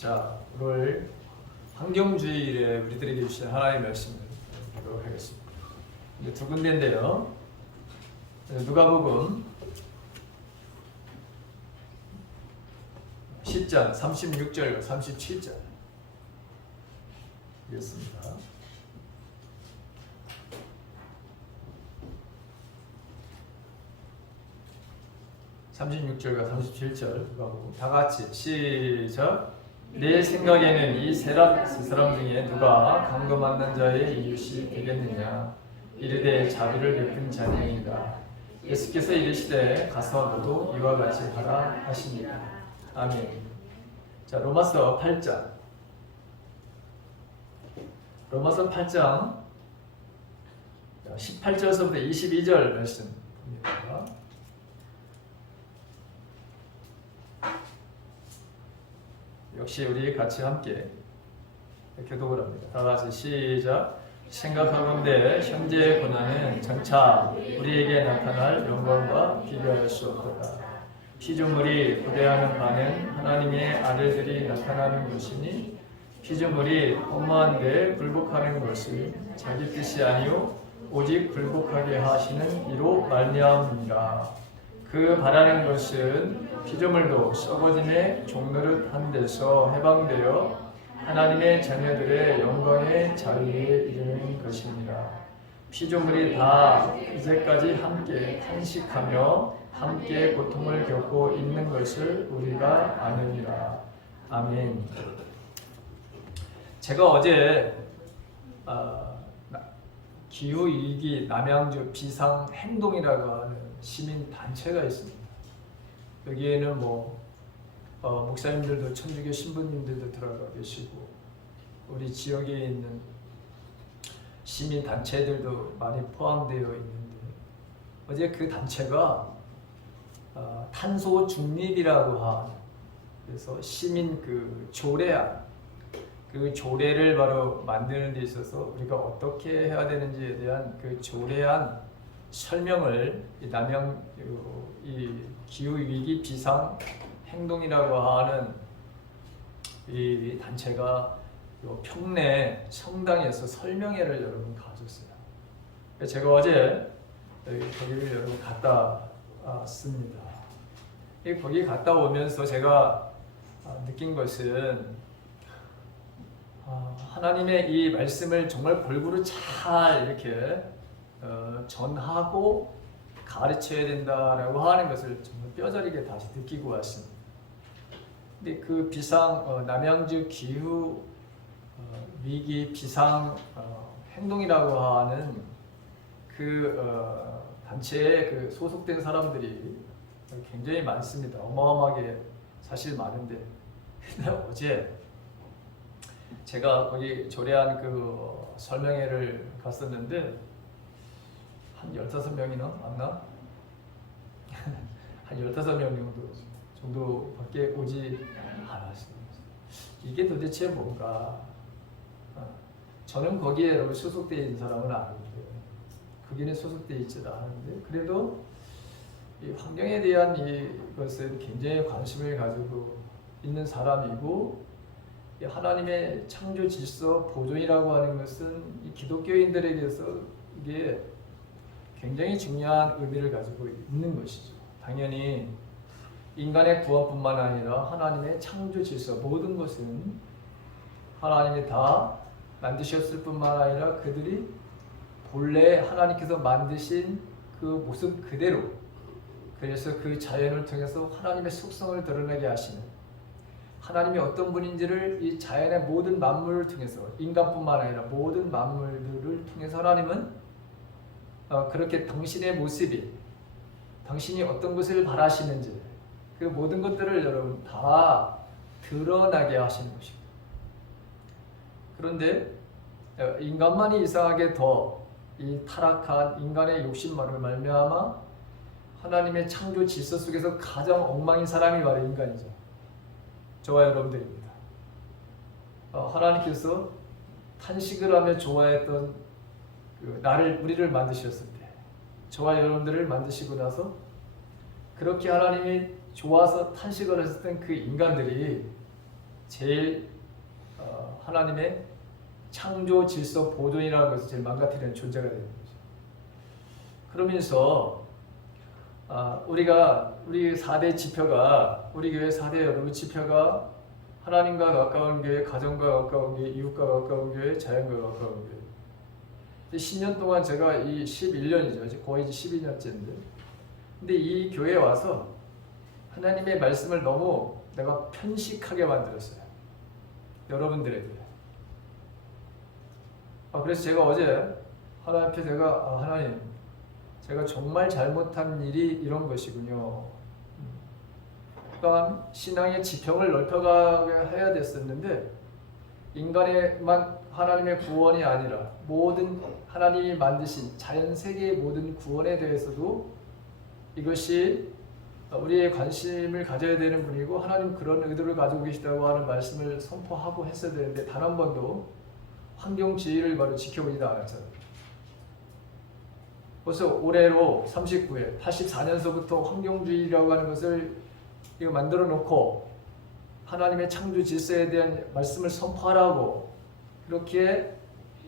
자, 오늘 환경주의에 우리들에게 주신 하나님의 말씀을 보도록 하겠습니다. 이제 두 군데인데요. 누가복음 10장 36절과 37절 읽겠습니다. (36절과 37절) 누가복음 다 같이 시작. 내 생각에는 이 세 사람 중에 누가 강도 맞는 자의 이웃이 되겠느냐? 이르되 자비를 베푼 자니이다. 예수께서 이르시되 가서 너도 이와 같이 하라 하시니라. 아멘. 자, 로마서 8장 18절서부터 22절 말씀 봅니다. 역시 우리 같이 함께 교독을 합니다. 다 같이 시작. 생각하건대 현재의 고난은 장차 우리에게 나타날 영광과 비교할 수 없도다. 피조물이 고대하는 바는 하나님의 아들들이 나타나는 것이니 피조물이 허무한데 굴복하는 것을 자기 뜻이 아니요 오직 굴복하게 하시는 이로 말미암으니라. 그 바라는 것은 피조물도 썩어짐의 종노릇 한 데서 해방되어 하나님의 자녀들의 영광의 자리에 이르는 것입니다. 피조물이 다 이제까지 함께 탄식하며 함께 고통을 겪고 있는 것을 우리가 아느니라. 아멘. 제가 어제 기후위기 남양주 비상행동이라고 하는 시민단체가 있습니다. 여기에는 목사님들도 천주교 신부님들도 들어가 계시고 우리 지역에 있는 시민단체들도 많이 포함되어 있는데 어제 그 단체가 탄소 중립이라고 하는 그래서 시민 그 조례안 그 조례를 바로 만드는 데 있어서 우리가 어떻게 해야 되는지에 대한 그 조례안 설명을 이 기후위기 비상 행동이라고 하는 이 단체가 평내 성당에서 설명회를 여러분 가졌어요. 제가 어제 거기를 여러분 갔다 왔습니다. 거기 갔다 오면서 제가 느낀 것은 하나님의 이 말씀을 정말 골고루 잘 이렇게 전하고 가르쳐야 된다라고 하는 것을 정말 뼈저리게 다시 느끼고 왔습니다. 근데 그 남양주 기후 위기 비상 행동이라고 하는 그 단체에 그 소속된 사람들이 굉장히 많습니다. 어마어마하게 사실 많은데 근데 어제 제가 거기 조례안 그 설명회를 갔었는데 한 15명이나 맞나? 한 15명 정도밖에 오지 않았습니다. 이게 도대체 뭔가? 저는 거기에 여러분 소속되어 있는 사람은 아닌데 거기는 소속되어 있지 않은데 그래도 이 환경에 대한 이것은 굉장히 관심을 가지고 있는 사람이고 하나님의 창조 질서 보존이라고 하는 것은 이 기독교인들에게서 이게 굉장히 중요한 의미를 가지고 있는 것이죠. 당연히 인간의 구원뿐만 아니라 하나님의 창조 질서 모든 것은 하나님이 다 만드셨을 뿐만 아니라 그들이 본래 하나님께서 만드신 그 모습 그대로 그래서 그 자연을 통해서 하나님의 속성을 드러내게 하시는 하나님이 어떤 분인지를 이 자연의 모든 만물을 통해서 인간뿐만 아니라 모든 만물들을 통해서 하나님은 그렇게 당신의 모습이 당신이 어떤 것을 바라시는지 그 모든 것들을 여러분 다 드러나게 하시는 것입니다. 그런데 인간만이 이상하게 더 이 타락한 인간의 욕심만으로 말미암아 하나님의 창조 질서 속에서 가장 엉망인 사람이 바로 인간이죠. 저와 여러분들입니다. 하나님께서 탄식을 하며 좋아했던 우리를 만드셨을 때 저와 여러분들을 만드시고 나서 그렇게 하나님이 좋아서 탄식을 했었던 그 인간들이 제일 하나님의 창조 질서 보존이라는 것을 제일 망가뜨리는 존재가 되는 거죠. 그러면서 우리 4대 지표가, 우리 교회 4대 여러분 지표가 하나님과 가까운 교회, 가정과 가까운 교회, 이웃과 가까운 교회, 자연과 가까운 교회. 10년 동안 제가 이 11년이죠. 이제 거의 12년째인데. 근데 이 교회에 와서 하나님의 말씀을 너무 내가 편식하게 만들었어요. 여러분들에게. 그래서 제가 어제 하나님 앞에 하나님, 제가 정말 잘못한 일이 이런 것이군요. 또한 신앙의 지평을 넓혀가게 해야 됐었는데, 인간의만 하나님의 구원이 아니라 모든 하나님이 만드신 자연 세계의 모든 구원에 대해서도 이것이 우리의 관심을 가져야 되는 분이고, 하나님 그런 의도를 가지고 계시다고 하는 말씀을 선포하고 했어야 되는데, 단 한 번도 환경주의를 바로 지켜보지도 않았어요. 벌써 올해로 39회, 84년서부터 환경주의라고 하는 것을 이거 만들어 놓고 하나님의 창조 질서에 대한 말씀을 선포하라고 그렇게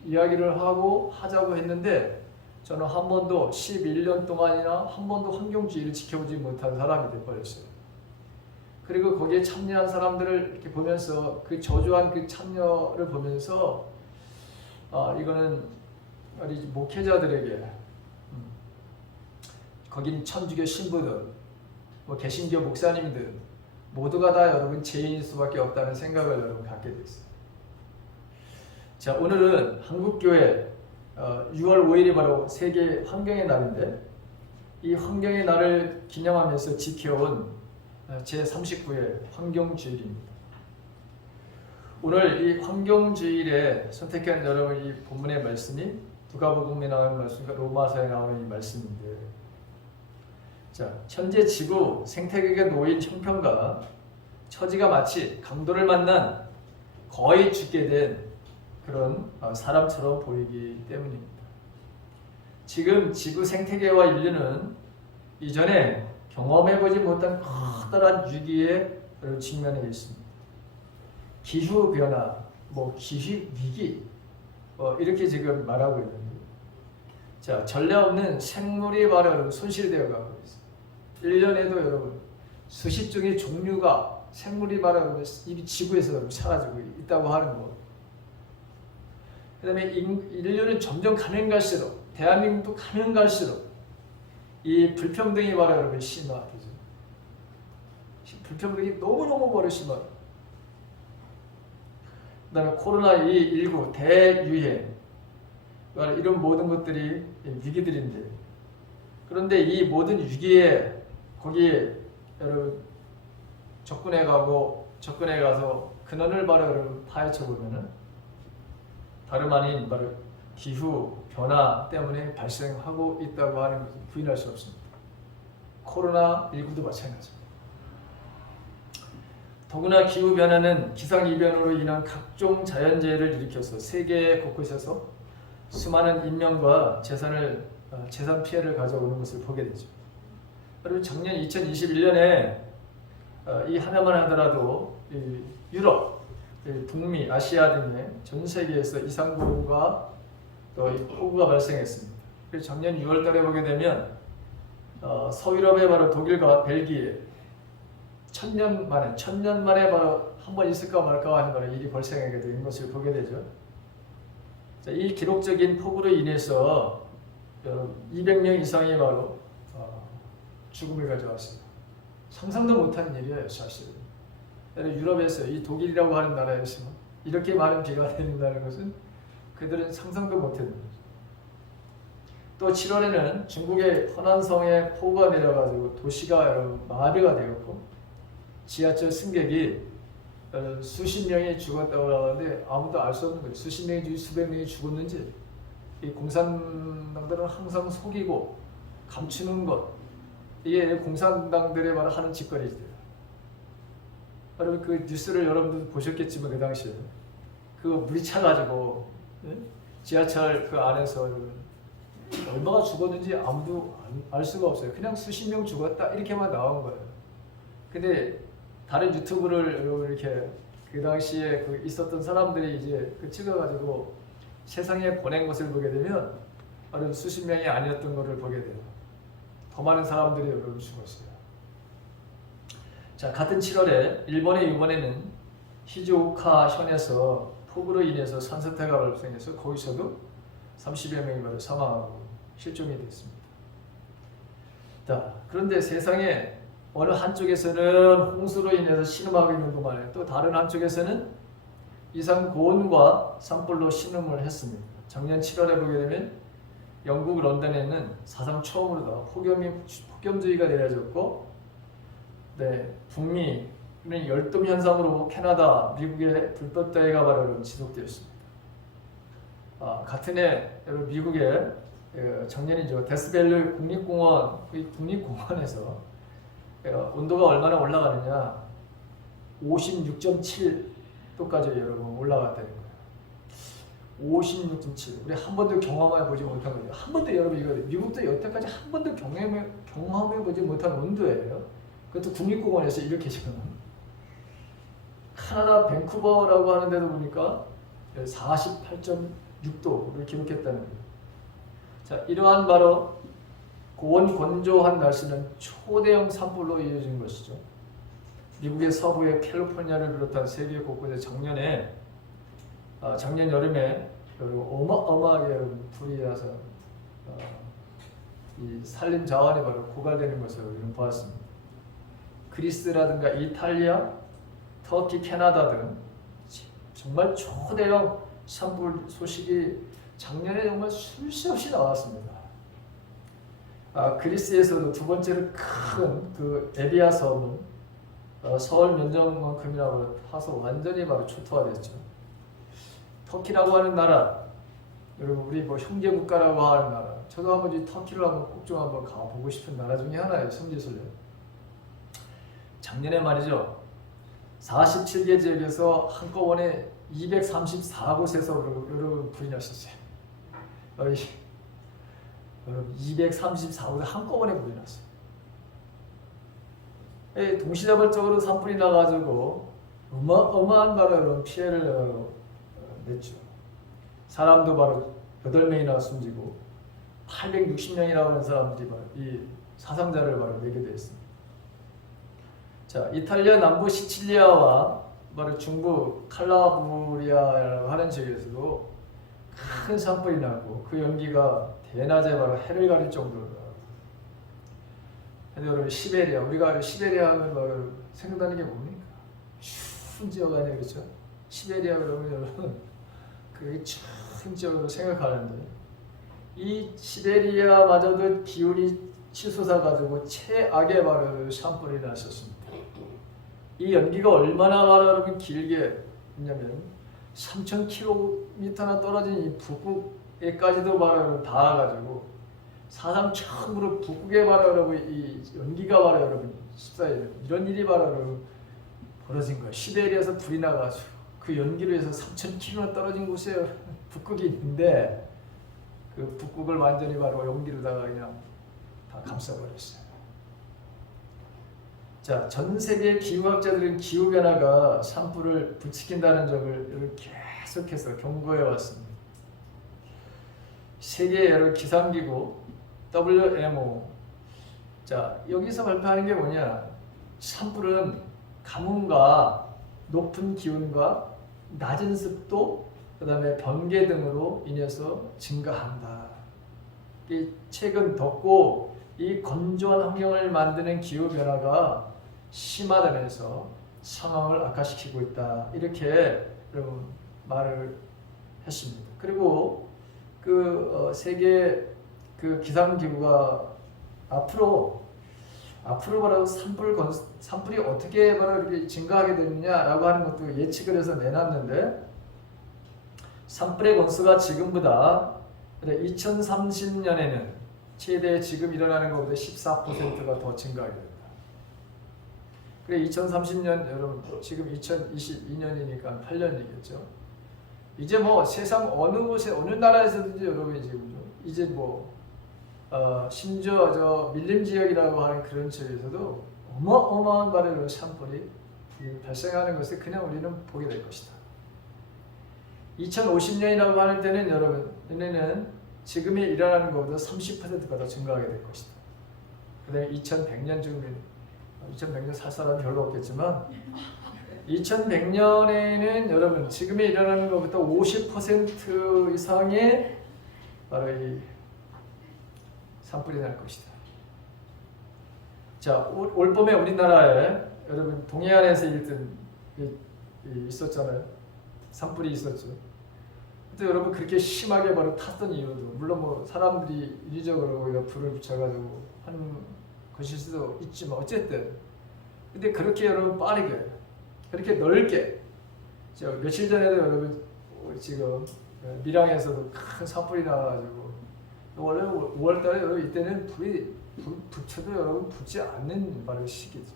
이야기를 하자고 했는데, 저는 한 번도 11년 동안이나 한 번도 환경주의를 지켜보지 못한 사람이 되어버렸어요. 그리고 거기에 참여한 사람들을 이렇게 보면서, 그 저조한 그 참여를 보면서 이거는 우리 목회자들에게, 거긴 천주교 신부들, 개신교 목사님들 모두가 다 여러분 죄인일 수밖에 없다는 생각을 여러분 갖게 됐어요. 자, 오늘은 한국교회 6월 5일이 바로 세계 환경의 날인데, 이 환경의 날을 기념하면서 지켜온 제39회 환경주일입니다. 오늘 이 환경주일에 선택한 여러분 이 본문의 말씀이 누가복음에 나오는 말씀과 로마서에 나오는 이 말씀인데, 자, 현재 지구 생태계가 놓인 형편과 처지가 마치 강도를 만난 거의 죽게 된 그런 사람처럼 보이기 때문입니다. 지금 지구 생태계와 인류는 이전에 경험해보지 못한 커다란 위기에 직면해 있습니다. 기후변화, 기후위기 이렇게 지금 말하고 있는데, 자, 전례 없는 생물이 바로 손실되어 가고 있습니다. 1년에도 여러분 수십 종의 종류가 생물이 바로 이 지구에서 사라지고 있다고 하는 것. 그 다음에 인류는 점점 가면 갈수록, 대한민국도 가면 갈수록 이 불평등이 바로 여러분 심화되죠. 불평등이 너무너무 바로 심화. 그 다음에 코로나19 대유행, 이런 모든 것들이 위기들인데, 그런데 이 모든 위기에 거기에 여러분 접근해 가서 근원을 바로 여러분 파헤쳐 보면은 다름 아닌 바로 기후 변화 때문에 발생하고 있다고 하는 것은 부인할 수 없습니다. 코로나19도 마찬가지입니다. 더구나 기후 변화는 기상 이변으로 인한 각종 자연재해를 일으켜서 세계 곳곳에서 수많은 인명과 재산 피해를 가져오는 것을 보게 되죠. 그리고 작년 2021년에 이 하나만 하더라도 유럽, 북미, 아시아 등의 전 세계에서 이상고가 또 폭우가 발생했습니다. 그래서 작년 6월달에 보게 되면 서유럽의 바로 독일과 벨기에 천년 만에 바로 한 번 있을까 말까 하는 바로 일이 발생하게 된 것을 보게 되죠. 자, 이 기록적인 폭우로 인해서 200명 이상이 바로 죽음을 가져왔습니다. 상상도 못한 일이에요, 사실은. 유럽에서 이 독일이라고 하는 나라에서 이렇게 많은 비가 내린다는 것은 그들은 상상도 못했는 거죠. 또 7월에는 중국의 허난성에 폭우가 내려가지고 도시가 마비가 되었고, 지하철 승객이 수십 명이 죽었다고 하는데 아무도 알 수 없는 거예요. 수십 명이 수백 명이 죽었는지. 이 공산당들은 항상 속이고 감추는 것, 이게 공산당들의 바로 하는 짓거리죠. 여러분 그 뉴스를 여러분들 보셨겠지만 그 당시에 그 물이 차가지고 지하철 그 안에서 얼마가 죽었는지 아무도 알 수가 없어요. 그냥 수십 명 죽었다 이렇게만 나온 거예요. 근데 다른 유튜브를 이렇게 그 당시에 그 있었던 사람들이 이제 그 찍어가지고 세상에 보낸 것을 보게 되면 여러분 수십 명이 아니었던 것을 보게 돼요. 더 많은 사람들이 여러분 죽었어요. 자, 같은 7월에 일본의 이번에는 히즈오카 현에서 폭우로 인해서 산사태가 발생해서 거기서도 30여 명이 바로 사망하고 실종이 됐습니다. 자, 그런데 세상에 어느 한쪽에서는 홍수로 인해서 신음하고 있는 동안에 또 다른 한쪽에서는 이상 고온과 산불로 신음을 했습니다. 작년 7월에 보게 되면 영국 런던에는 사상 처음으로 폭염주의가 내려졌고, 네, 북미는 열돔 현상으로 캐나다, 미국의 불볕더위가 바로 지속되었습니다. 같은 해 미국의 작년이죠. 데스밸리 국립공원에서 온도가 얼마나 올라가느냐, 56.7도까지 여러분 올라갔다는 거예요. 56.7. 우리 한 번도 경험해 보지 못한 거죠. 한 번도 여러분 이거 미국도 여태까지 한 번도 경험해 보지 못한 온도예요. 그것도 국립공원에서 이렇게 지금 카나다 밴쿠버라고 하는 데도 보니까 48.6도를 기록했다는 거예요. 자, 이러한 바로 고온 건조한 날씨는 초대형 산불로 이어진 것이죠. 미국의 서부의 캘리포니아를 비롯한 세계 곳곳에 작년 여름에 어마어마하게 불이 나서 이 산림 자원이 바로 고갈되는 것을 우리는 보았습니다. 그리스라든가 이탈리아, 터키, 캐나다 등 정말 초대형 산불 소식이 작년에 정말 쉴 새 없이 나왔습니다. 그리스에서도 두 번째로 큰 그 에비아 섬은 서울 면적만큼이나 타서 완전히 바로 초토화됐죠. 터키라고 하는 나라, 여러분 우리 뭐 형제 국가라고 하는 나라, 저도 한번 이 터키를 꼭 좀 한번 가보고 싶은 나라 중에 하나예요. 성지순례. 작년에 말이죠. 47개 지역에서 한꺼번에 234곳에서 여러분 불이 났었어요. 여러분 234곳에 한꺼번에 불이 났어요. 동시다발적으로 산불이 나가지고 어마어마한 바로 이런 피해를 냈죠. 사람도 바로 8명이나 숨지고 860명이라고 하는 사람들이 바로 이 사상자를 바로 내게 되었습니다. 자, 이탈리아 남부 시칠리아와 바로 중부 칼라브리아라고 하는 지역에서도 큰 산불이 나고 그 연기가 대낮에 바로 해를 가릴 정도로. 근데 여러분 시베리아, 우리가 시베리아 하면 바로 생각나는 게 뭡니까? 추운 지역 아니에요, 그렇죠? 시베리아 그러면 여러분 그 추운 지역으로 생각하는데 이 시베리아마저도 기온이 치솟아 가지고 최악의 바로 산불이 났었습니다. 이 연기가 얼마나 바로 여러분 길게 있냐면 3,000km나 떨어진 이 북극에까지도 바로 닿아가지고 사상 처음으로 북극에 바로 여러분 이 연기가 바로 여러분 14일 이런 일이 바로 여러분 벌어진 거예요. 시베리아에서 불이 나가지고 그 연기로 해서 3,000km 떨어진 곳에 북극이 있는데 그 북극을 완전히 바로 연기로다가 그냥 다 감싸버렸어요. 자, 전 세계 기후학자들은 기후변화가 산불을 부추긴다는 점을 계속해서 경고해 왔습니다. 세계 여러 기상기구 WMO, 자 여기서 발표하는 게 뭐냐? 산불은 가뭄과 높은 기온과 낮은 습도, 그 다음에 번개 등으로 인해서 증가한다. 최근 덥고 이 건조한 환경을 만드는 기후변화가 심화되면서 상황을 악화시키고 있다. 이렇게 여러분 말을 했습니다. 그리고 세계 그 기상기구가 앞으로 바로 산불이 어떻게 바로 이렇게 증가하게 되느냐라고 하는 것도 예측을 해서 내놨는데 산불의 건수가 지금보다 2030년에는 최대 지금 일어나는 것보다 14%가 더 증가하게 됩니다. 그래 2030년 여러분 지금 2022년이니까 8년이겠죠. 이제 뭐 세상 어느 곳에 어느 나라에서든지 여러분 이제 뭐 심지어 저 밀림 지역이라고 하는 그런 지역에서도 어마어마한 바로 산불이 발생하는 것을 그냥 우리는 보게 될 것이다. 2050년이라고 하는 때는 여러분, 얘네는 지금이 일어나는 것보다 30%가 더 증가하게 될 것이다. 그 다음에 2100년쯤에 2100년 살 사람이 별로 없겠지만 2100년에는 여러분 지금에 일어나는 것보다 50% 이상의 바로 이 산불이 날 것이다. 자, 올 봄에 우리나라에 여러분 동해안에서 있었잖아요. 산불이 있었죠. 근데 여러분 그렇게 심하게 바로 탔던 이유도 물론 뭐 사람들이 이리저리 불을 붙여가지고 하는 것일 수도 있지만 어쨌든 근데 그렇게 여러분 빠르게 그렇게 넓게 저 며칠 전에도 여러분 지금 밀양에서도 큰 산불이 나가지고 원래 5월달에 여러분 이때는 불이 붙여도 여러분 붙지 않는 바로 시기죠.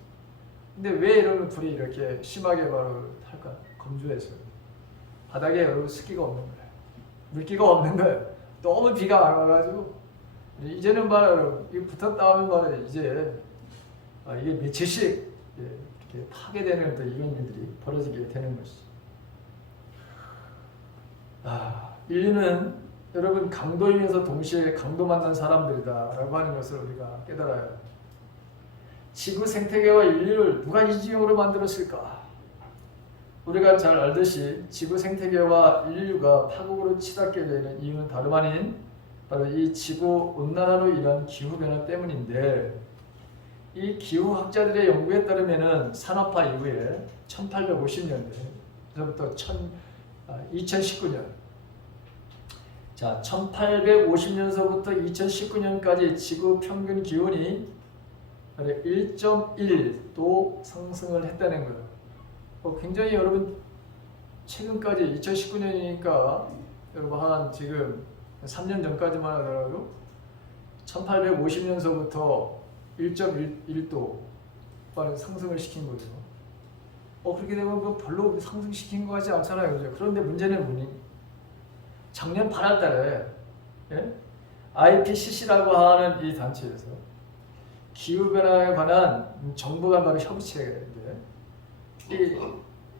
근데 왜 여러분 불이 이렇게 심하게 바로 할까? 건조해서 바닥에 여러분 습기가 없는 거예요. 물기가 없는 거예요. 너무 비가 안 와가지고 이제는 바로 이게 붙었다 하면 바로 이제 이게 며칠씩 이렇게 파괴되는 어떤 이런 일들이 벌어지게 되는 것이죠. 인류는 여러분 강도이면서 동시에 강도 만난 사람들이다라고 하는 것을 우리가 깨달아야 해요. 지구 생태계와 인류를 누가 이 지경으로 만들었을까? 우리가 잘 알듯이 지구 생태계와 인류가 파국으로 치닫게 되는 이유는 다름 아닌 바로 이 지구 온난화로 인한 기후변화 때문인데 이 기후학자들의 연구에 따르면 산업화 이후에 1850년대부터 2019년 자 1850년서부터 2019년까지 지구 평균 기온이 1.1도 상승을 했다는 거예요. 굉장히 여러분 최근까지 2019년이니까 여러분 한 지금 3년 전까지만 하더라도 1850년서부터 1.1도 상승을 시킨 거죠. 그렇게 되면 별로 상승시킨 것 같지 않잖아요. 그죠? 그런데 문제는 뭐니? 작년 8월 달에 IPCC라고 하는 이 단체에서 기후변화에 관한 정부 간 바로 협의체인데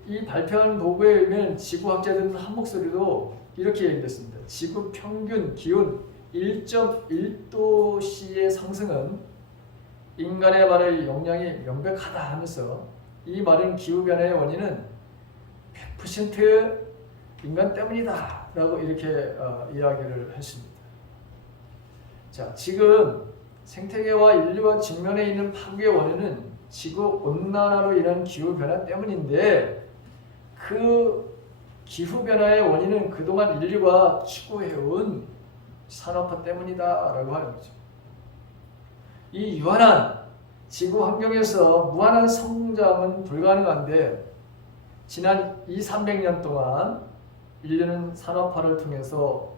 이 발표한 보고에 의하면 지구학자들은 한 목소리로 이렇게 얘기했습니다. 지구 평균 기온 1.1도씨의 상승은 인간의 발의 영향이 명백하다 하면서 이 말은 기후변화의 원인은 100% 인간 때문이다 라고 이렇게 이야기를 했습니다. 자, 지금 생태계와 인류가 직면해 있는 파국의 원인은 지구 온난화로 인한 기후변화 때문인데 그 기후변화의 원인은 그동안 인류가 추구해온 산업화 때문이다 라고 하는 거죠. 이 유한한 지구 환경에서 무한한 성장은 불가능한데 지난 200~300년 동안 인류는 산업화를 통해서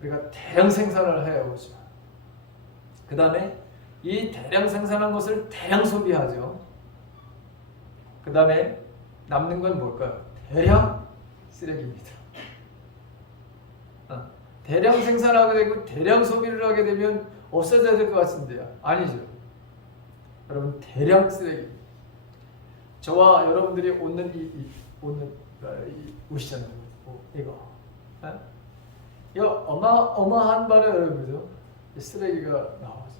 우리가 대량 생산을 해오죠. 그 다음에 이 대량 생산한 것을 대량 소비하죠. 그 다음에 남는 건 뭘까요? 대량 쓰레기입니다. 대량 생산하게 되고 대량 소비를 하게 되면 없어져야 될 것 같은데요. 아니죠. 여러분 대량 쓰레기. 저와 여러분들이 옷는 옷는 옷이잖아요. 이거. 이거 어마어마한 바로 여러분들 쓰레기가 나와요.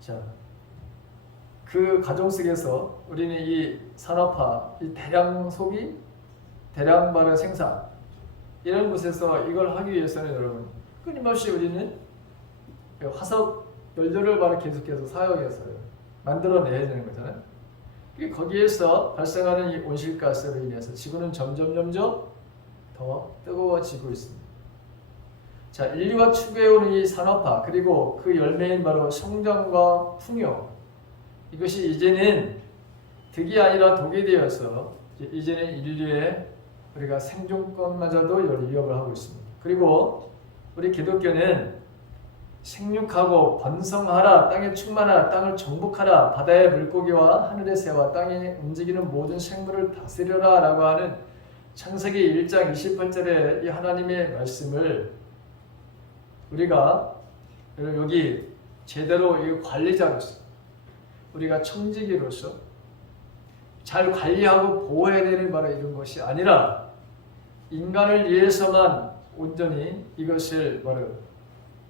자, 그 가정 속에서 우리는 이 산업화, 이 대량 소비, 대량 발의 생산 이런 곳에서 이걸 하기 위해서는 여러분 끊임없이 우리는 화석 연료를 바로 계속해서 사용해서 만들어내야 되는 거잖아요. 거기에서 발생하는 이 온실가스로 인해서 지구는 점점 더 뜨거워지고 있습니다. 자, 인류가 추구해오는 이 산업화 그리고 그 열매인 바로 성장과 풍요 이것이 이제는 득이 아니라 독이 되어서 이제는 인류의 우리가 생존권마저도 위협을 하고 있습니다. 그리고 우리 기독교는 생육하고 번성하라, 땅에 충만하라, 땅을 정복하라, 바다의 물고기와 하늘의 새와 땅에 움직이는 모든 생물을 다스려라 라고 하는 창세기 1장 28절의 이 하나님의 말씀을 우리가 여기 제대로 이 관리자로서 우리가 청지기로서 잘 관리하고 보호해야 되는 바로 이런 것이 아니라 인간을 위해서만 온전히 이것을 바로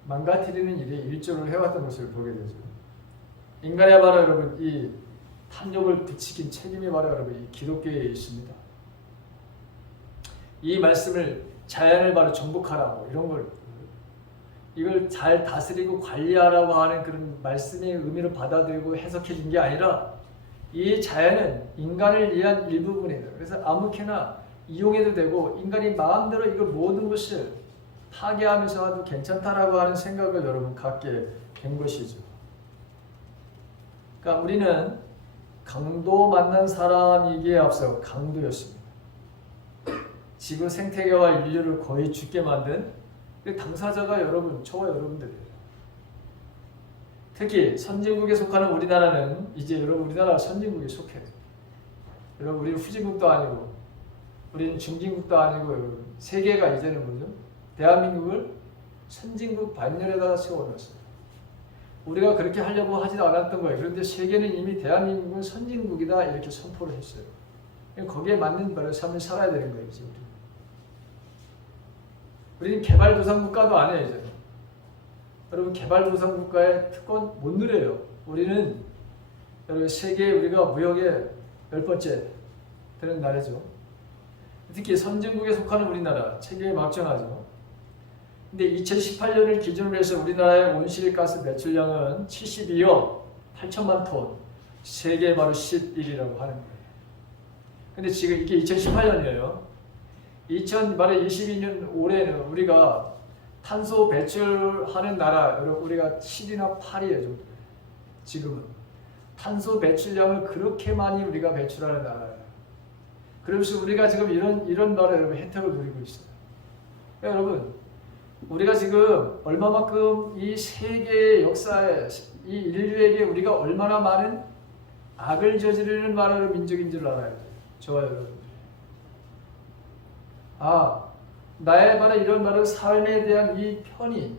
망가뜨리는 일에 일조를 해왔던 것을 보게 되죠. 인간의 바로 여러분 이 탐욕을 부추긴 책임이 바로 여러분 이 기독교에 있습니다. 이 말씀을 자연을 바로 정복하라고 이런 걸 이걸 잘 다스리고 관리하라고 하는 그런 말씀의 의미를 받아들이고 해석해 준 게 아니라 이 자연은 인간을 위한 일부분이다. 그래서 아무렇게나 이용해도 되고 인간이 마음대로 이걸 모든 것을 파괴하면서 해도 괜찮다라고 하는 생각을 여러분 갖게 된 것이죠. 그러니까 우리는 강도 만난 사람이기에 앞서 강도였습니다. 지구 생태계와 인류를 거의 죽게 만든 그 당사자가 여러분, 저와 여러분들이에요. 특히 선진국에 속하는 우리나라는 이제 여러분 우리나라가 선진국에 속해요. 여러분 우리는 후진국도 아니고 우리는 중진국도 아니고 여러분 세계가 이제는 뭐죠? 대한민국을 선진국 반열에다가 세워놨어요. 우리가 그렇게 하려고 하지도 않았던 거예요. 그런데 세계는 이미 대한민국은 선진국이다 이렇게 선포를 했어요. 거기에 맞는 바로 삶을 살아야 되는 거예요. 이제 우리는 개발도상국가도 아니에요. 이제. 여러분 개발도상국가의 특권 못 누려요. 우리는 여러분 세계에 우리가 무역의 10번째 되는 나라죠. 특히 선진국에 속하는 우리나라 체계에 막전하죠. 근데 2018년을 기준으로 해서 우리나라의 온실가스 배출량은 72억 8천만 톤, 세계 바로 11위라고 하는 거예요. 근데 지금 이게 2018년이에요. 2022년 올해는 우리가 탄소 배출하는 나라, 우리가 7이나 8위예요. 지금은 탄소 배출량을 그렇게 많이 우리가 배출하는 나라예요. 그러면서 우리가 지금 이런 나라 여러분 혜택을 누리고 있어요. 그러니까 여러분 우리가 지금 얼마만큼 이 세계의 역사에 이 인류에게 우리가 얼마나 많은 악을 저지르는 나라의 민족인 줄 알아야 돼요. 저와 여러분. 나의 바로 이런 바로 삶에 대한 이 편의,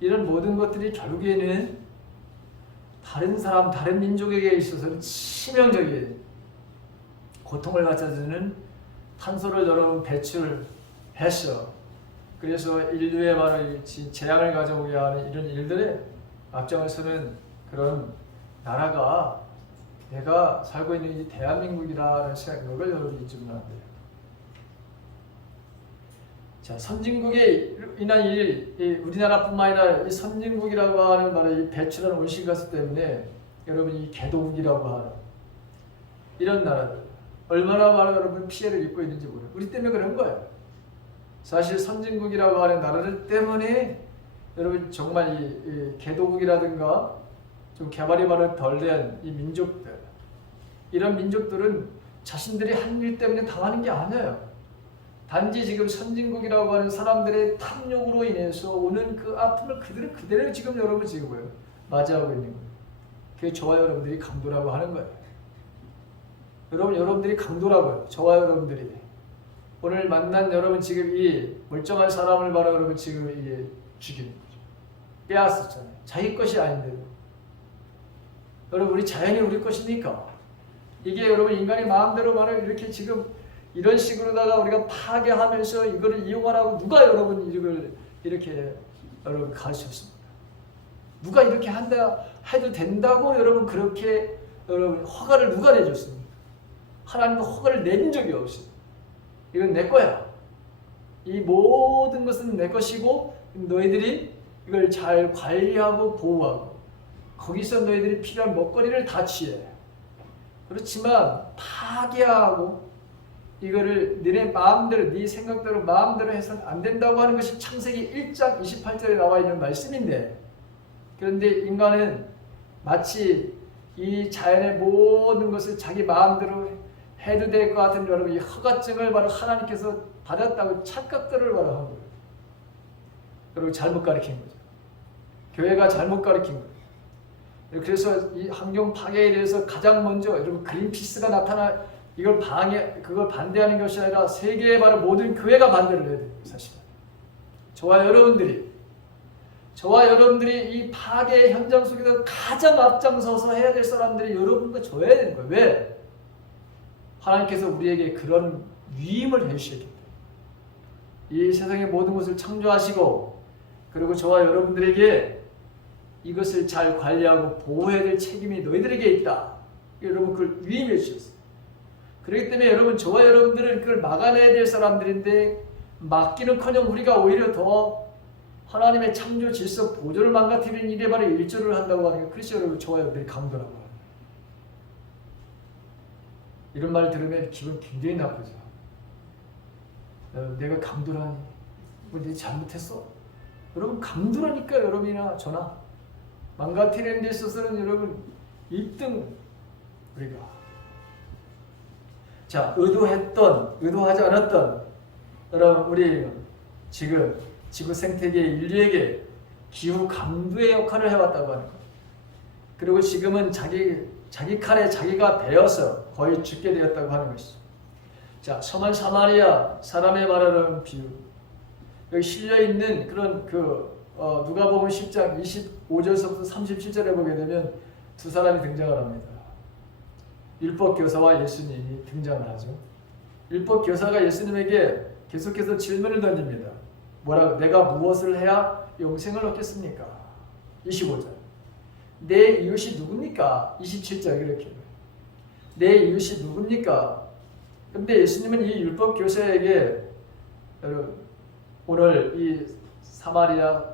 이런 모든 것들이 결국에는 다른 사람, 다른 민족에게 있어서는 치명적인 고통을 갖다주는 탄소를 여러분 배출해서 그래서 인류의 바로 재앙을 가져오게 하는 이런 일들에 앞장을 서는 그런 나라가 내가 살고 있는 이 대한민국이라는 생각을 여러분 잊으면 안 돼요. 자, 선진국에 인한 우리나라뿐만 아니라 이 선진국이라고 하는 바로 이 배출한 온실가스 때문에 여러분 이 개도국이라고 하는 이런 나라들 얼마나 많은 여러분 피해를 입고 있는지 모르요. 우리 때문에 그런 거예요. 사실 선진국이라고 하는 나라들 때문에 여러분 정말 이 개도국이라든가 좀 개발이 바로 덜 된 이 민족들 이런 민족들은 자신들이 한 일 때문에 당하는 게 아니에요. 단지 지금 선진국이라고 하는 사람들의 탐욕으로 인해서 오는 그 아픔을 그대로 지금 여러분 지금 뭐예요? 맞이하고 있는 거예요. 그게 저와 여러분들이 강도라고 하는 거예요. 여러분들이 강도라고요. 저와 여러분들이 오늘 만난 여러분 지금 이 멀쩡한 사람을 바로 여러분 지금 이게 죽이는 거죠. 빼앗았잖아요. 자기 것이 아닌데도. 여러분 우리 자연이 우리 것입니까? 이게 여러분 인간이 마음대로 바로 이렇게 지금 이런 식으로다가 우리가 파괴하면서 이거를 이용하라고 누가 여러분 이걸 이렇게 여러분 가르쳤습니까? 누가 이렇게 해도 된다고 여러분 그렇게 여러분 허가를 누가 내줬습니까? 하나님은 허가를 내린 적이 없어요. 이건 내 거야. 이 모든 것은 내 것이고 너희들이 이걸 잘 관리하고 보호하고 거기서 너희들이 필요한 먹거리를 다 취해. 그렇지만 파괴하고 이거를 너네 마음대로 네 생각대로 마음대로 해서는 안 된다고 하는 것이 창세기 1장 28절에 나와 있는 말씀인데 그런데 인간은 마치 이 자연의 모든 것을 자기 마음대로 해도 될 것 같은 여러분 이 허가증을 바로 하나님께서 받았다고 착각들을 바로 한 거예요. 그리고 잘못 가르친 거죠. 교회가 잘못 가르친 거예요. 그래서 이 환경 파괴에 대해서 가장 먼저 여러분 그린피스가 나타나 그걸 반대하는 것이 아니라 세계의 바로 모든 교회가 반대를 해야 돼요. 사실은. 저와 여러분들이 저와 여러분들이 이 파괴 현장 속에서 가장 앞장서서 해야 될 사람들이 여러분과 저야 되는 거예요. 왜? 하나님께서 우리에게 그런 위임을 해주셨기 때문에. 이 세상의 모든 것을 창조하시고 그리고 저와 여러분들에게 이것을 잘 관리하고 보호해야 될 책임이 너희들에게 있다. 여러분 그걸 위임해 주셨어요. 그렇기 때문에 여러분 저와 여러분들은 그걸 막아내야 될 사람들인데 막기는커녕 우리가 오히려 더 하나님의 창조 질서 보존을 망가뜨리는 일에 바로 일조를 한다고 하는 게 그래서 여러분 저와 여러분들이 강도라고 합니다. 이런 말 들으면 기분 굉장히 나쁘죠. 내가 강도라니? 뭐 내가 잘못했어? 여러분 강도라니까 여러분이나 저나 망가뜨리는 데 있어서는 여러분 1등 우리가 자 의도했던 의도하지 않았던 여러분 우리 지금 지구 생태계 인류에게 기후 강도의 역할을 해왔다고 하는 거예요. 그리고 지금은 자기 칼에 자기가 베어서 거의 죽게 되었다고 하는 것이죠. 자, 섬한 사마리아 사람의 말하는 비유. 여기 실려 있는 그런 누가복음 10장 25절부터 37절에 보게 되면 두 사람이 등장을 합니다. 율법 교사와 예수님이 등장을 하죠. 율법 교사가 예수님에게 계속해서 질문을 던집니다. 뭐라고? 내가 무엇을 해야 영생을 얻겠습니까? 25절. 내 이웃이 누굽니까? 27절 이렇게. 내 이웃이 누굽니까? 근데 예수님은 이 율법 교사에게 오늘 이 선한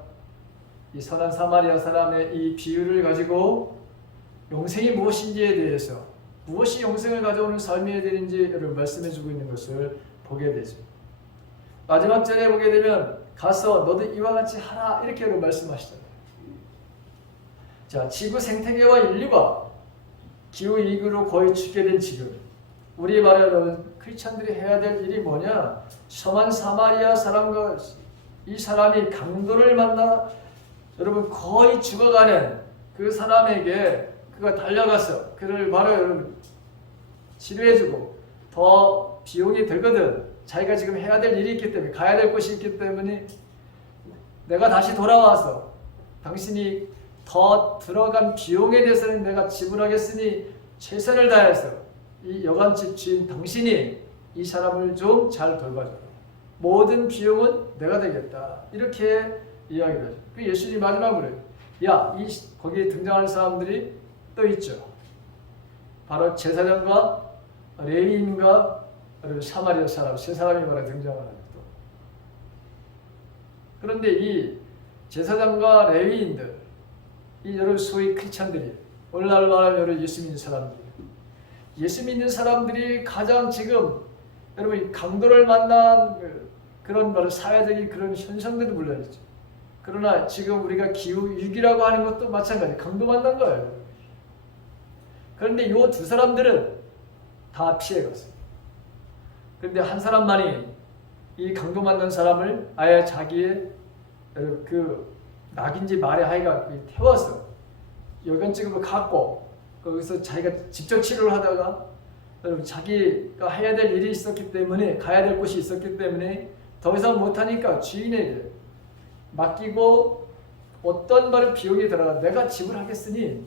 사마리아 사람의 이 비유를 가지고 영생이 무엇인지에 대해서 무엇이 영생을 가져오는 삶이어야 되는지를 말씀해주고 있는 것을 보게 되죠. 마지막 절에 보게 되면 가서 너도 이와 같이 하라 이렇게 말씀하시잖아요. 자, 지구 생태계와 인류가 기후위기로 거의 죽게 된 지금 우리 말하는 크리스찬들이 해야 될 일이 뭐냐? 섬한 사마리아 사람과 이 사람이 강도를 만나 여러분 거의 죽어가는 그 사람에게 그가 달려가서 그를 바로 여러분 치료해주고 더 비용이 들거든. 자기가 지금 해야 될 일이 있기 때문에 가야 될 곳이 있기 때문에 내가 다시 돌아와서 당신이 더 들어간 비용에 대해서는 내가 지불하겠으니 최선을 다해서 이 여관집 주인 당신이 이 사람을 좀 잘 돌봐줘라. 모든 비용은 내가 되겠다. 이렇게 이야기를 하죠. 그 예수님이 마지막으로 거기에 등장하는 사람들이 또 있죠. 바로 제사장과 레위인과 사마리아 사람 세 사람이 등장을 합니다. 그런데 이 제사장과 레위인들, 이 여러 소위 크리스찬들이 오늘날 말하면 여러 예수 믿는 사람들, 예수 믿는 사람들이 가장 지금 여러분 강도를 만난 그런 바로 사회적인 그런 현상들도 물론 있죠. 그러나 지금 우리가 기후 위기라고 하는 것도 마찬가지 강도 만난 거예요. 그런데 이 두 사람들은 다 피해갔어요. 그런데 한 사람만이 이 강도 만난 사람을 아예 자기의 그 낙인지 말의 하이가 태워서 여관직으로 갖고 거기서 자기가 직접 치료를 하다가 자기가 해야 될 일이 있었기 때문에 가야 될 곳이 있었기 때문에 더 이상 못하니까 주인에게 맡기고 어떤 바로 비용이 들어가 내가 지불하겠으니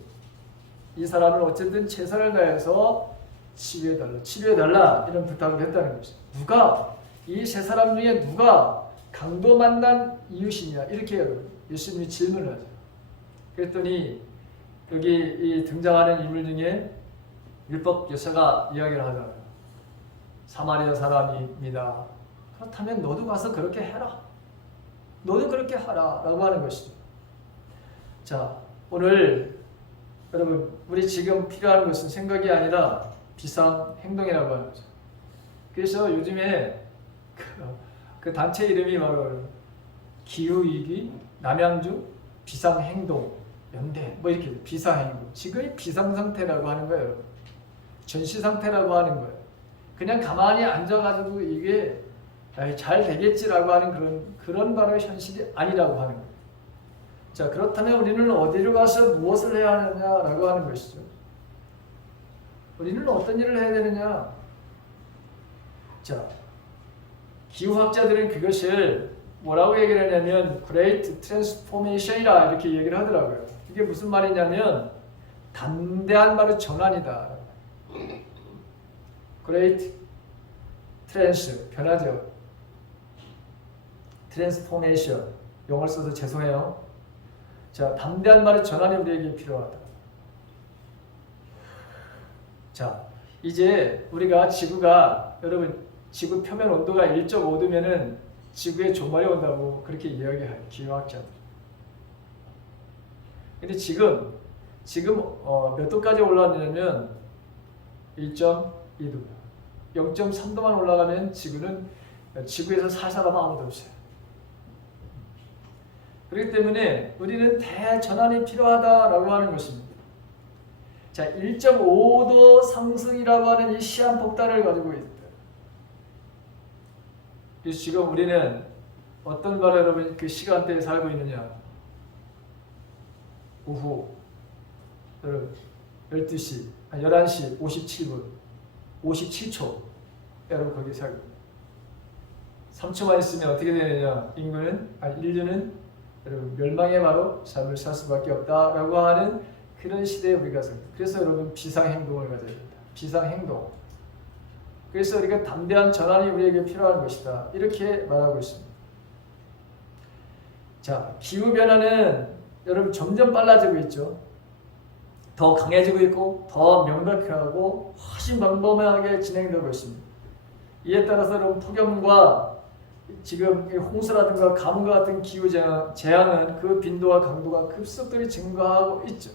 이 사람은 어쨌든 최선을 다해서 치료해달라 이런 부탁을 했다는 것이죠. 이 세 사람 중에 누가 강도 만난 이웃이냐 이렇게 예수님이 질문을 하죠. 그랬더니 여기 이 등장하는 인물 중에 율법 교사가 이야기를 하잖아요. 사마리아 사람입니다. 그렇다면 너도 가서 그렇게 해라. 너도 그렇게 하라 라고 하는 것이죠. 자, 오늘 여러분 우리 지금 필요한 것은 생각이 아니라 비상 행동이라고 하는 거죠. 그래서 요즘에 그 단체 이름이 바로 기후위기 남양주 비상행동 연대 이렇게 비상행동. 지금이 비상상태라고 하는 거예요. 전시상태라고 하는 거예요. 그냥 가만히 앉아가지고 이게 잘 되겠지라고 하는 그런 바로 현실이 아니라고 하는 거예요. 자, 그렇다면 우리는 어디로 가서 무엇을 해야 하느냐라고 하는 것이죠. 우리는 어떤 일을 해야 되느냐? 자, 기후학자들은 그것을 뭐라고 얘기를 하냐면 Great Transformation이라 이렇게 얘기를 하더라고요. 이게 무슨 말이냐면 담대한 바로 전환이다. Great Trans 변화죠. Transformation 용어를 써서 죄송해요. 자, 담대한 말의 전환이 우리에게 필요하다. 자, 이제 우리가 지구가 여러분 지구 표면 온도가 1.5도면은 지구에 종말이 온다고 그렇게 이야기해요. 기후학자들. 근데 지금 몇 도까지 올라왔냐면 1.2도. 0.3도만 올라가면 지구에서 살 사람 아무도 없어요. 그렇기 때문에 우리는 대전환이 필요하다라고 하는 것입니다. 자, 1.5도 상승이라고 하는 이 시한폭탄을 가지고 있다. 그래서 지금 우리는 어떤 바로 여러분 그 시간대에 살고 있느냐? 오후 여러분 11시 57분 57초 여러분 거기 살고 3초만 있으면 어떻게 되느냐? 인류는 여러분 멸망의 바로 삶을 살 수밖에 없다라고 하는 그런 시대에 우리가 삽니다. 그래서 여러분 비상행동을 가져야 된다. 비상행동. 그래서 우리가 담대한 전환이 우리에게 필요한 것이다. 이렇게 말하고 있습니다. 자, 기후변화는 여러분 점점 빨라지고 있죠. 더 강해지고 있고 더 명백하고 훨씬 광범위하게 진행되고 있습니다. 이에 따라서 여러분 폭염과 지금 홍수라든가 가뭄과 같은 기후 재앙은 그 빈도와 강도가 급속도로 증가하고 있죠.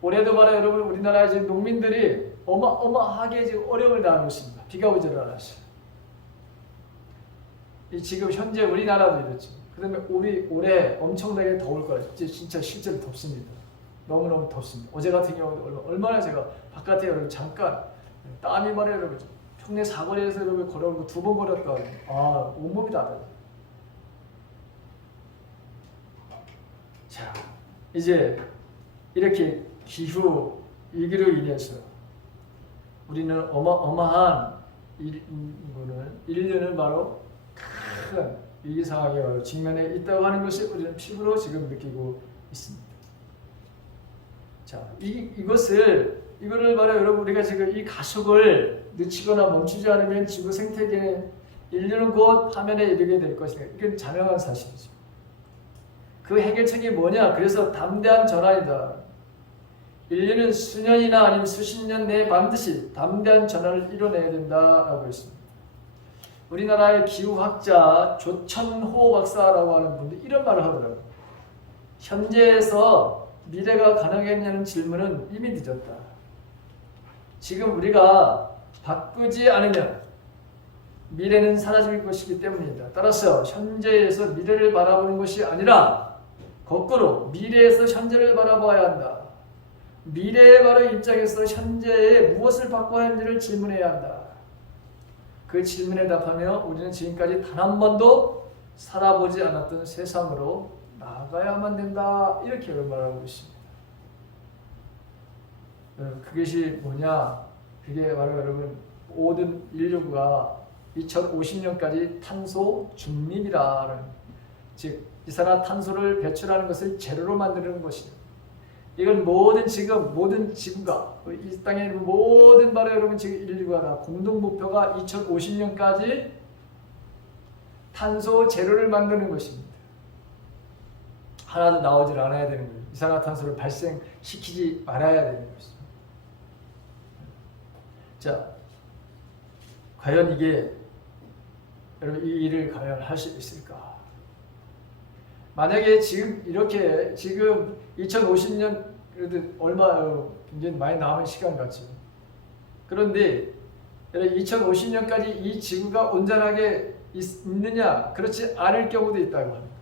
올해도 말해 여러분 우리나라의 지금 농민들이 어마어마하게 지금 어려움을 당하고 있습니다. 비가 오지를 않았어요. 지금 현재 우리나라도 이렇죠. 그다음에 올해 엄청나게 더울 거예요. 진짜 실제로 덥습니다. 너무너무 덥습니다. 어제 같은 경우도 얼마나 제가 바깥에 여러분 잠깐 땀이 말해 여러분 평내 사거리에서 여러분 걸어오고 2번 걸었다. 온몸이 다 달아요. 자, 이제 이렇게 기후 위기로 인해서 우리는 어마어마한 인류는 바로 큰 위기 상황에 직면해 있다고 하는 것을 우리는 피부로 지금 느끼고 있습니다. 자, 이거를 말해 여러분 우리가 지금 이 가속을 늦추거나 멈추지 않으면 지구 생태계는 인류는 곧 파멸에 이르게 될 것이다. 이건 자명한 사실이죠. 그 해결책이 뭐냐? 그래서 담대한 전환이다. 인류는 수년이나 아니면 수십 년 내에 반드시 담대한 전환을 이뤄내야 된다라고 했습니다. 우리나라의 기후학자 조천호 박사라고 하는 분이 이런 말을 하더라고요. 현재에서 미래가 가능했냐는 질문은 이미 늦었다. 지금 우리가 바꾸지 않으면 미래는 사라질 것이기 때문이다. 따라서 현재에서 미래를 바라보는 것이 아니라 거꾸로 미래에서 현재를 바라봐야 한다. 미래의 바로 입장에서 현재에 무엇을 바꿔야 하는지를 질문해야 한다. 그 질문에 답하며 우리는 지금까지 단 한 번도 살아보지 않았던 세상으로 나아가야만 된다. 이렇게 말하고 있습니다. 그것이 뭐냐? 그게 바로 여러분 모든 인류가 2050년까지 탄소 중립이라는, 즉 이산화탄소를 배출하는 것을 제로로 만드는 것이죠. 이건 모든 지구가 이 땅에 있는 모든 바로 여러분 지금 인류가 다 공동 목표가 2050년까지 탄소 제로를 만드는 것입니다. 하나도 나오질 않아야 되는 거예요. 이산화탄소를 발생시키지 말아야 되는 것입니다. 자, 과연 이게 여러분 이 일을 과연 할 수 있을까? 만약에 지금 2050년 그래도 굉장히 많이 남은 시간 같죠. 그런데 2050년까지 이 지구가 온전하게 있느냐? 그렇지 않을 경우도 있다고 합니다.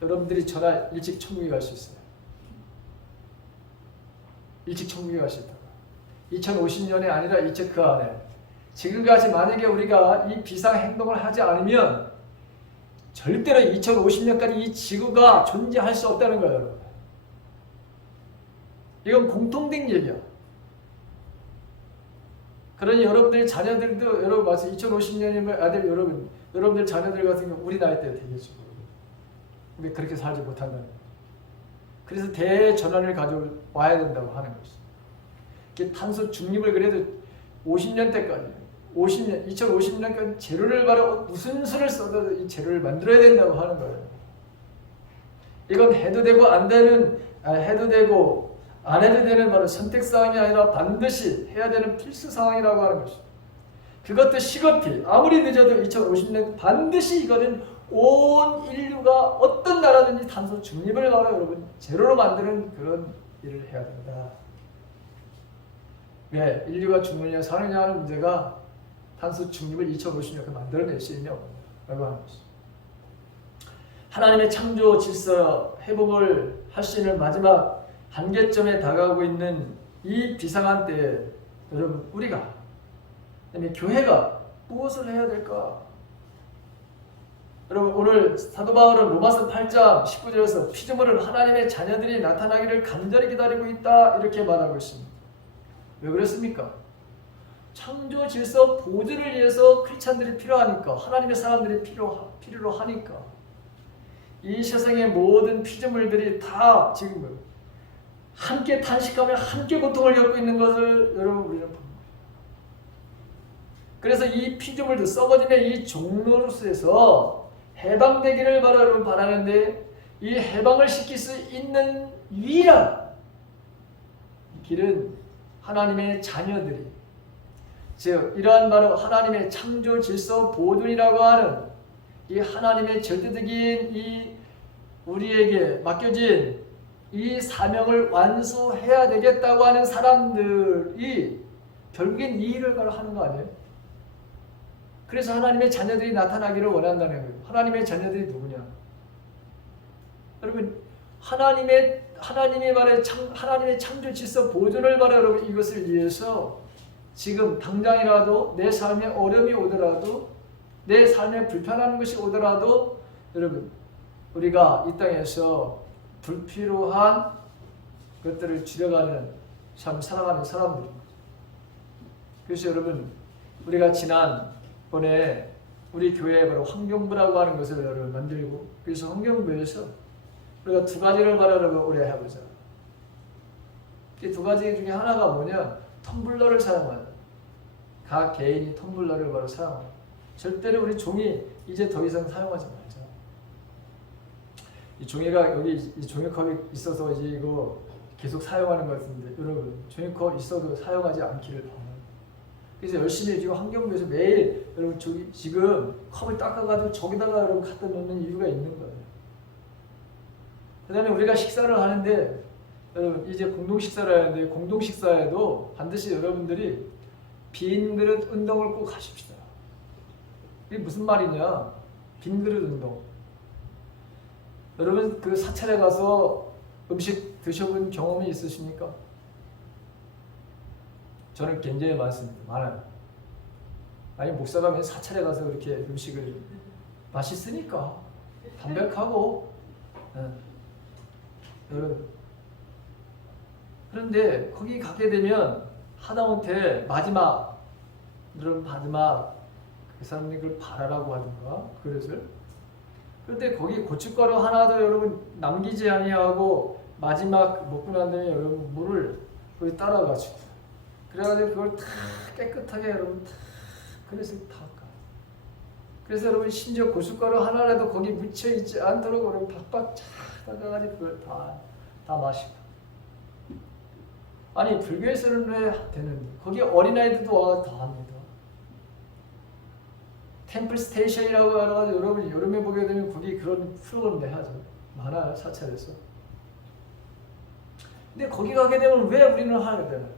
여러분들이 저나 일찍 천국에 갈 수 있어요. 일찍 천국에 갈 수 있다고. 2050년이 아니라 이제 그 안에. 지금까지 만약에 우리가 이 비상 행동을 하지 않으면 절대로 2050년까지 이 지구가 존재할 수 없다는 거예요, 여러분. 이건 공통된 얘기야. 그러니 여러분들의 자녀들도 여러분 마치 2050년이면 아들 여러분 여러분들 자녀들 같은 경우 우리 나이 때 되겠죠. 근데 그렇게 살지 못한다는 거예요. 그래서 대전환을 가져와야 된다고 하는 것이죠. 탄소 중립을 그래도 50년 때까지 2050년까지 재료를 바로 무슨 수를 써도 이 재료를 만들어야 된다고 하는 거예요. 이건 해도 되고 해도 되고 안 해도 되는 바로 선택사항이 아니라 반드시 해야 되는 필수사항이라고 하는 것입니다. 그것도 시급히 아무리 늦어도 2050년 반드시 이거는 온 인류가 어떤 나라든지 탄소 중립을 바로 여러분 제로로 만드는 그런 일을 해야 된다. 왜? 인류가 죽느냐 사느냐 하는 문제가 탄소 중립을 2050년에 만들어낼 수 있냐 라고 하는 것입니다. 하나님의 창조 질서 회복을 할 수 있는 마지막 한계점에 다가오고 있는 이 비상한 때에 여러분 우리가 교회가 무엇을 해야 될까? 여러분 오늘 사도 바울은 로마서 8장 19절에서 피조물은 하나님의 자녀들이 나타나기를 간절히 기다리고 있다 이렇게 말하고 있습니다. 왜 그렇습니까? 창조 질서 보존을 위해서 크리스찬들이 필요하니까 하나님의 사람들이 필요로 하니까 이 세상의 모든 피조물들이 다 지금 함께 탄식하며 함께 고통을 겪고 있는 것을 여러분 우리는 봅니다. 그래서 이 피조물도 썩어지는 이 종로로서에서 해방되기를 바로 여러분 바라는데 이 해방을 시킬 수 있는 유일한 길은 하나님의 자녀들이 즉 이러한 바로 하나님의 창조 질서 보존이라고 하는 이 하나님의 절대적인 이 우리에게 맡겨진 이 사명을 완수해야 되겠다고 하는 사람들이 결국엔 이 일을 바로 하는 거 아니에요? 그래서 하나님의 자녀들이 나타나기를 원한다는 거예요. 하나님의 자녀들이 누구냐? 여러분 하나님의 말에 하나님의 창조 질서 보존을 바로 여러분 이것을 위해서 지금 당장이라도 내 삶에 어려움이 오더라도 내 삶에 불편한 것이 오더라도 여러분 우리가 이 땅에서 불필요한 것들을 줄여가는 참 살아가는 사람들입니다. 그래서 여러분 우리가 지난번에 우리 교회에 바로 환경부라고 하는 것을 여러분 만들고 그래서 환경부에서 우리가 두 가지를 바로 여러분 우리 해보자. 이 두 가지 중에 하나가 뭐냐? 텀블러를 사용하는 각 개인이 텀블러를 바로 사용하는 절대로 우리 종이 이제 더 이상 사용하지 말자. 이 종이가 여기 이 종이컵이 있어서 이제 이거 계속 사용하는 것 같은데 여러분 종이컵 있어도 사용하지 않기를 바랍니다. 그래서 열심히 지금 환경부에서 매일 여러분 저기 지금 컵을 닦아가지고 저기다가 여러분 갖다 놓는 이유가 있는 거예요. 그다음에 우리가 식사를 하는데 여러분 이제 공동 식사를 하는데 공동 식사에도 반드시 여러분들이 빈 그릇 운동을 꼭 하십시다. 이게 무슨 말이냐? 빈 그릇 운동. 여러분 그 사찰에 가서 음식 드셔본 경험이 있으십니까? 저는 굉장히 많습니다. 많아요. 아니 목사가 왜 사찰에 가서 그렇게 음식을 맛있으니까 담백하고 여러분 그런데 거기 가게 되면 하다못해 마지막 그 사람들이 그걸 바라라고 하던가 그릇을 그런데 거기 고춧가루 하나도 여러분 남기지 아니하고 마지막 먹고 난 다음에 여러분 물을 거기 따라가지고 그래가지고 그걸 다 깨끗하게 여러분 다 그릇을 다 까. 그래서 여러분 심지어 고춧가루 하나라도 거기 묻혀 있지 않도록 여러분 박박 쫙 닦아가지고 그걸 다 마시고. 아니 불교에서는 왜 되는데 거기 어린아이들도 와서 다 합니다. 템플 스테이션이라고 해가지고 여러분 여름에 보게 되면 거기 그런 프로그램도 하죠. 많아요 사찰에서. 근데 거기 가게 되면 왜 우리는 하게 되나요?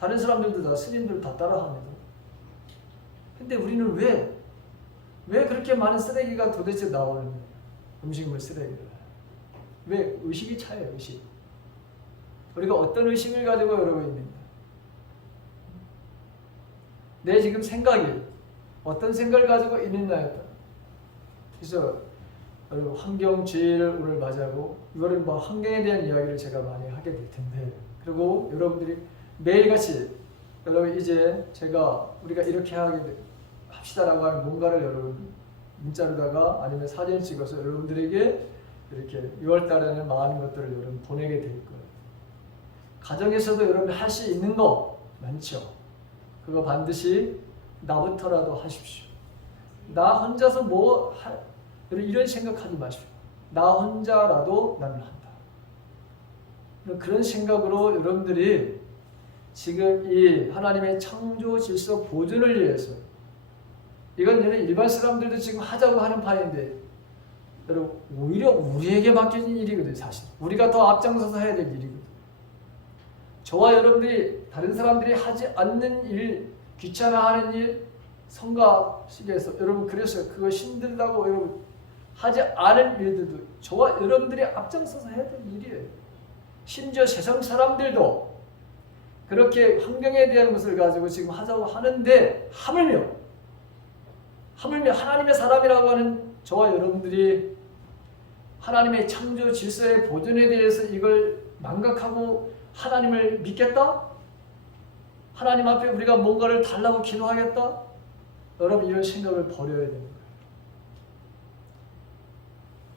다른 사람들도 다 스님들 다 따라합니다. 근데 우리는 왜 그렇게 많은 쓰레기가 도대체 나오는 음식물 쓰레기를 왜 의식이 차요 의식. 우리가 어떤 의식을 가지고 여러분 있는가? 내 지금 생각이 어떤 생각을 가지고 있느냐에 따라. 그래서 여러분 환경주의를 오늘 맞이하고 이거를 뭐 환경에 대한 이야기를 제가 많이 하게 될 텐데 그리고 여러분들이 매일같이 여러분 이제 우리가 이렇게 합시다라고 하는 뭔가를 여러분 문자로다가 아니면 사진을 찍어서 여러분들에게 이렇게 6월 달에는 많은 것들을 여러분 보내게 될 거예요. 가정에서도 여러분 할 수 있는 거 많죠. 그거 반드시 나부터라도 하십시오. 나 혼자서 이런 생각하지 마십시오. 나 혼자라도 나는 한다. 그런 생각으로 여러분들이 지금 이 하나님의 창조 질서 보존을 위해서, 이건 일반 사람들도 지금 하자고 하는 바인데 여러분 오히려 우리에게 맡겨진 일이거든요. 사실 우리가 더 앞장서서 해야 될 일이거든요. 저와 여러분들이 다른 사람들이 하지 않는 일, 귀찮아하는 일, 성가시기에서 여러분 그래서 그거 힘들다고 여러분 하지 않은 일들도 저와 여러분들이 앞장서서 해야 될 일이에요. 심지어 세상 사람들도 그렇게 환경에 대한 것을 가지고 지금 하자고 하는데 하물며 하나님의 사람이라고 하는 저와 여러분들이 하나님의 창조 질서의 보존에 대해서 이걸 망각하고 하나님을 믿겠다? 하나님 앞에 우리가 뭔가를 달라고 기도하겠다? 여러분 이런 생각을 버려야 되는 거예요.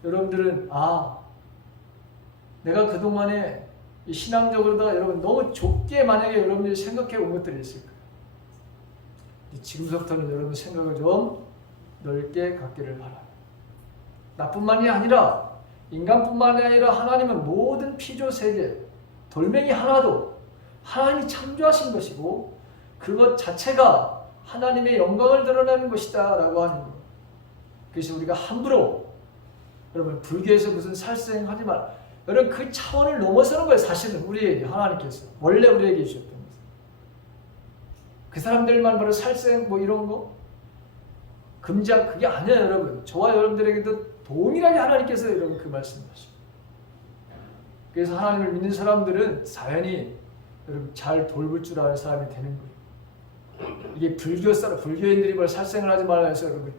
여러분들은 내가 그동안에 이 신앙적으로다가 여러분 너무 좁게 만약에 여러분들이 생각해 온 것들이 있을 거예요. 지금부터는 여러분 생각을 좀 넓게 갖기를 바랍니다. 나뿐만이 아니라 인간뿐만이 아니라 하나님은 모든 피조 세계, 돌멩이 하나도 하나님이 창조하신 것이고 그것 자체가 하나님의 영광을 드러내는 것이다 라고 하는 거예요. 그래서 우리가 함부로 여러분 불교에서 무슨 살생하지 말, 여러분 그 차원을 넘어서는 거예요. 사실은 우리에게 하나님께서 원래 우리에게 주셨던 거예요. 그 사람들만 바로 살생 이런 거 금지한 그게 아니에요. 여러분 저와 여러분들에게도 동일하게 하나님께서 여러분 그 말씀하십니다. 그래서 하나님을 믿는 사람들은 자연히 여러분 잘 돌볼 줄 아는 사람이 되는 거예요. 이게 불교인들이 뭘 살생을 하지 말라 해서 여러분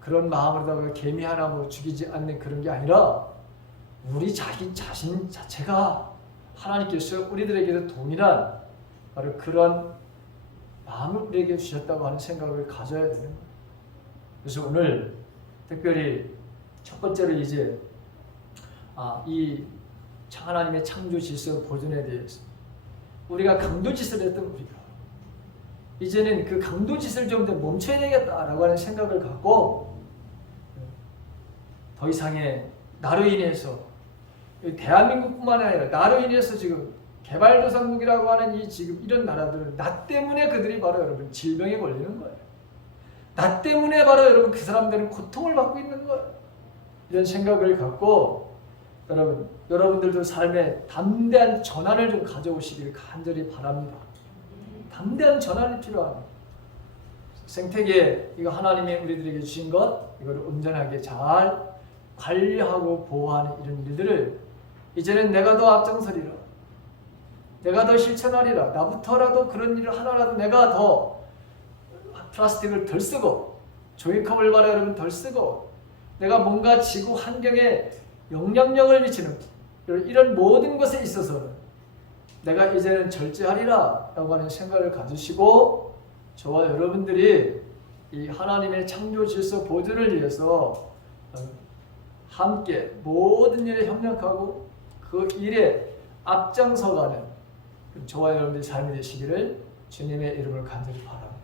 그런 마음으로다가 개미 하나 죽이지 않는 그런 게 아니라 우리 자신 자체가 하나님께서 우리들에게도 동일한 바로 그런 마음을 우리에게 주셨다고 하는 생각을 가져야 되는 거예요. 그래서 오늘 특별히 첫 번째로 이제 이 하나님의 창조 질서 보존에 대해서 우리가 강도짓을 했던 우리가 이제는 그 강도짓을 좀 더 멈춰야 되겠다라고 하는 생각을 갖고 더 이상의 나로 인해서 대한민국뿐만 아니라 나로 인해서 지금 개발도상국이라고 하는 지금 이런 나라들은 나 때문에 그들이 바로 여러분 질병에 걸리는 거예요. 나 때문에 바로 여러분 그 사람들은 고통을 받고 있는 거예요. 이런 생각을 갖고 여러분들도 삶에 담대한 전환을 좀 가져오시길 간절히 바랍니다. 담대한 전환이 필요합니다. 생태계 이거 하나님이 우리들에게 주신 것 이거를 온전하게 잘 관리하고 보호하는 이런 일들을 이제는 내가 더 앞장서리라. 내가 더 실천하리라. 나부터라도 그런 일을 하나라도 내가 더 플라스틱을 덜 쓰고 종이컵을 말해 여러분 덜 쓰고 내가 뭔가 지구 환경에 영향력을 미치는 이런 모든 것에 있어서는 내가 이제는 절제하리라 라고 하는 생각을 가지시고 저와 여러분들이 이 하나님의 창조 질서 보존을 위해서 함께 모든 일에 협력하고 그 일에 앞장서가는 저와 여러분들의 삶이 되시기를 주님의 이름으로 간절히 바랍니다.